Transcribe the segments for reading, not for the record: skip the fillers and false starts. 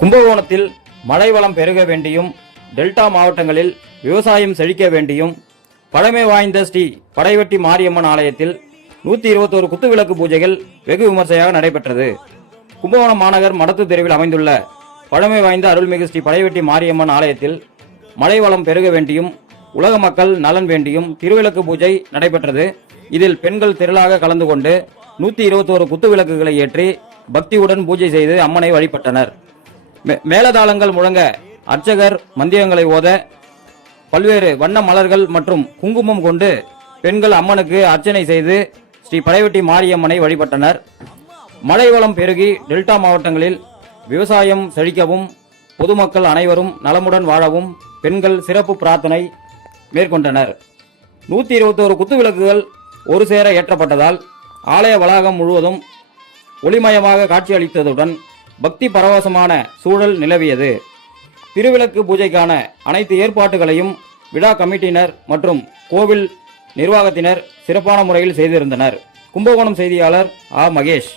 கும்பகோணத்தில் மழை வளம் பெருக வேண்டியும் டெல்டா மாவட்டங்களில் விவசாயம் செழிக்க வேண்டியும் பழமை வாய்ந்த ஸ்ரீ படைவெட்டி மாரியம்மன் ஆலயத்தில் 121 குத்துவிளக்கு பூஜைகள் வெகு விமர்சையாக நடைபெற்றது. கும்பகோணம் மாநகர் மடத்து தெருவில் அமைந்துள்ள பழமை வாய்ந்த அருள்மிகு ஸ்ரீ படைவெட்டி மாரியம்மன் ஆலயத்தில் மழை வளம் பெருக வேண்டியும் உலக மக்கள் நலன் வேண்டியும் திருவிளக்கு பூஜை நடைபெற்றது. இதில் பெண்கள் திரளாக கலந்து கொண்டு 121 குத்துவிளக்குகளை ஏற்றி பக்தியுடன் பூஜை செய்து அம்மனை வழிபட்டனர். மேலதாளங்கள் முழங்க அர்ச்சகர் மந்திரங்களை ஓத பல்வேறு வண்ண மலர்கள் மற்றும் குங்குமம் கொண்டு பெண்கள் அம்மனுக்கு அர்ச்சனை செய்து ஸ்ரீ படைவெட்டி மாரியம்மனை வழிபட்டனர். மழை வளம் பெருகி டெல்டா மாவட்டங்களில் விவசாயம் செழிக்கவும் பொதுமக்கள் அனைவரும் நலமுடன் வாழவும் பெண்கள் சிறப்பு பிரார்த்தனை மேற்கொண்டனர். 121 குத்துவிளக்குகள் ஒரு சேர ஏற்றப்பட்டதால் ஆலய வளாகம் முழுவதும் ஒளிமயமாக காட்சியளித்ததுடன் பக்தி பரவசமான சூழல் நிலவியது. திருவிளக்கு பூஜைக்கான அனைத்து ஏற்பாட்டுகளையும் விழா கமிட்டியினர் மற்றும் கோவில் நிர்வாகத்தினர் சிறப்பான முறையில் செய்திருந்தனர். கும்பகோணம் செய்தியாளர் மகேஷ்.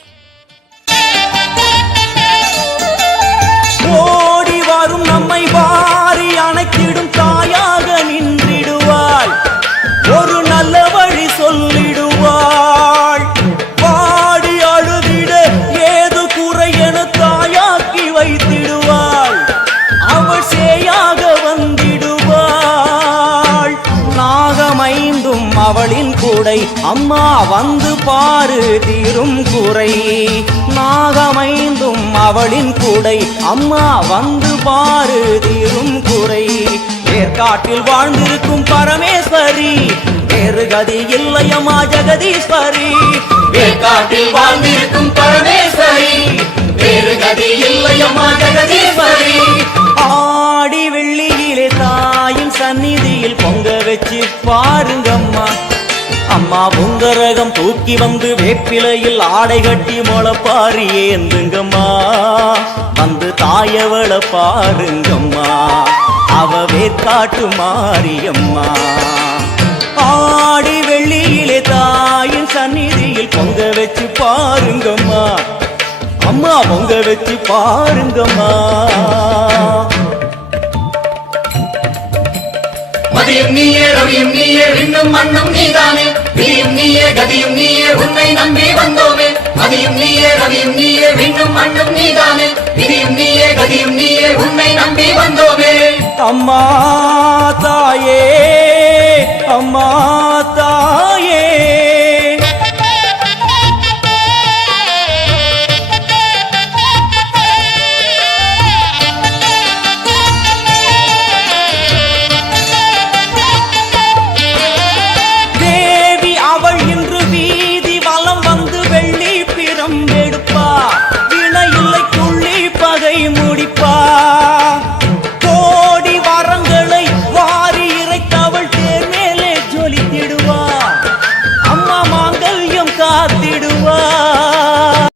ஓடி வரும் நம்மை வாரி அணைத்திடும் தாயாக நின்றிடுவாள், ஒரு நல்ல வழி சொல்லிடுவாள். வாடி அழுதிட ஏது குறை என தாயாக்கி வைத்திடுவாள், அவள் சேயாக வந்திடுவாள். நாகமைந்தும் அவளின் கூடை, அம்மா வந்து பாரு தீரும் குறை. நாகமைந்தும் அவளின் கூடை, அம்மா வந்து பாரு தீரும் குறை. ஏற்காட்டில் வாழ்ந்திருக்கும் பரமேஸ்வரி, வேறு கதி இல்லையம்மா ஜெகதீஸ்வரி. ஏற்காட்டில் வாழ்ந்திருக்கும் பரமேஸ்வரி, வேறு கதி இல்லையம்மா ஜெகதீஸ்வரி. ஆடி வெள்ளியிலே தாயின் சந்நிதியில் பொங்க வச்சு பாருங்கம்மா. அம்மா பொங்கரகம் தூக்கி வந்து வேப்பிலையில் ஆடை கட்டி முளப்பாரி ஏந்துங்கம்மா. வந்து தாயவள பாருங்கம்மா, அவ வேற்காட்டு மாரியம்மா. ஆடி வெள்ளியிலே தாயின் சந்நிதியில் பொங்க வச்சு பாருங்கம்மா. அம்மா பொங்க வச்சு பாருங்கம்மா. மதியும் நீயே ரவியும் நீயே விண்ணும் மண்ணும் நீதானே, விதியும் நீயே கதியும் நீயே உன்னை நம்பி வந்தோமே. மதியும் நீயே ரவியும் நீயே விண்ணும் மண்ணும் நீதானே, விதியும் நீயே கதியும் நீயே உன்னை நம்பி வந்தோமே. அம்மா தாயே, அம்மா